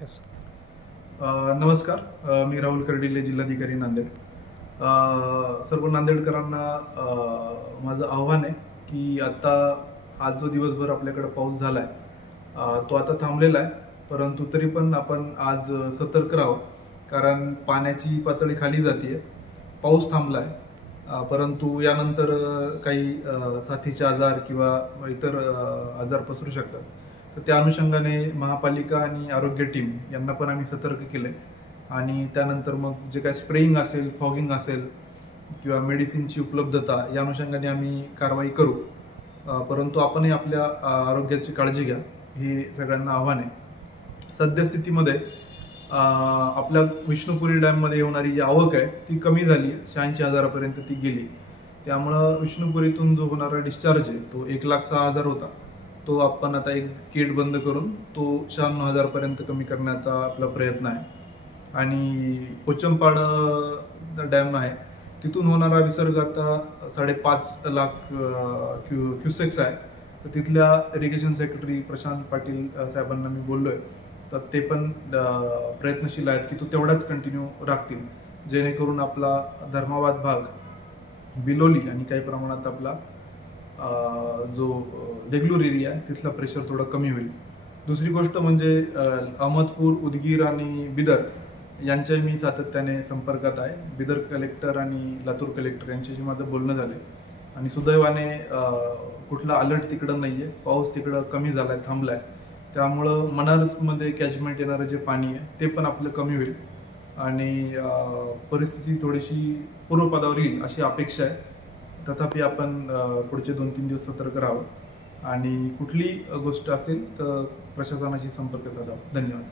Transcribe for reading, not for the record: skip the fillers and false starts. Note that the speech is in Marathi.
येस. नमस्कार. मी राहुल कर्डिले, जिल्हाधिकारी नांदेड. सर्व नांदेडकरांना माझं आव्हान आहे की आता आज जो दिवसभर आपल्याकडे पाऊस झाला आहे तो आता थांबलेला आहे, परंतु तरी पण आपण आज सतर्क राहावं, कारण पाण्याची पातळी खाली जाते. पाऊस थांबला आहे, परंतु यानंतर काही साथीचे आजार किंवा इतर आजार पसरू शकतात. तर त्या अनुषंगाने महापालिका आणि आरोग्य टीम यांना पण आम्ही सतर्क केलं आहे. आणि त्यानंतर मग जे काय स्प्रेइंग असेल, फॉगिंग असेल किंवा मेडिसिनची उपलब्धता या अनुषंगाने आम्ही कारवाई करू. परंतु आपणही आपल्या आरोग्याची काळजी घ्या, हे सगळ्यांना आव्हान आहे. सद्यस्थितीमध्ये आपल्या विष्णुपुरी डॅममध्ये होणारी जी आवक आहे ती कमी झाली आहे, 86,000पर्यंत ती गेली. त्यामुळं विष्णुपुरीतून जो होणारा डिस्चार्ज आहे तो 1,06,000 होता, तो आपण आता एक गेट बंद करून तो 96,000पर्यंत कमी करण्याचा आपला प्रयत्न आहे. आणि पोचमपाड डॅम आहे, तिथून होणारा विसर्ग आता 5.5 लाख क्युसेक्स आहे. तर तिथल्या इरिगेशन सेक्रेटरी प्रशांत पाटील साहेबांना मी बोललो आहे, तर ते पण प्रयत्नशील आहेत की तो तेवढाच कंटिन्यू राखतील, जेणेकरून आपला धर्माबाद भाग, बिलोली आणि काही प्रमाणात आपला जो देगलूर एरिया आहे तिथला प्रेशर थोडं कमी होईल. दुसरी गोष्ट म्हणजे अहमदपूर, उदगीर आणि बिदर यांच्याही मी सातत्याने संपर्कात आहे. बिदर कलेक्टर आणि लातूर कलेक्टर यांच्याशी माझं बोलणं झालं आणि सुदैवाने कुठला अलर्ट तिकडं नाही आहे. पाऊस तिकडं कमी झाला आहे, थांबला आहे. त्यामुळं मनारमध्ये कॅचमेंट येणारं जे पाणी आहे ते पण आपलं कमी होईल आणि परिस्थिती थोडीशी पूर्वपदावर येईल अशी अपेक्षा आहे. तथापि आपण पुढचे 2-3 दिवस सतर्क राहावं आणि कुठली गोष्ट असेल तर प्रशासनाशी संपर्क साधावा. धन्यवाद.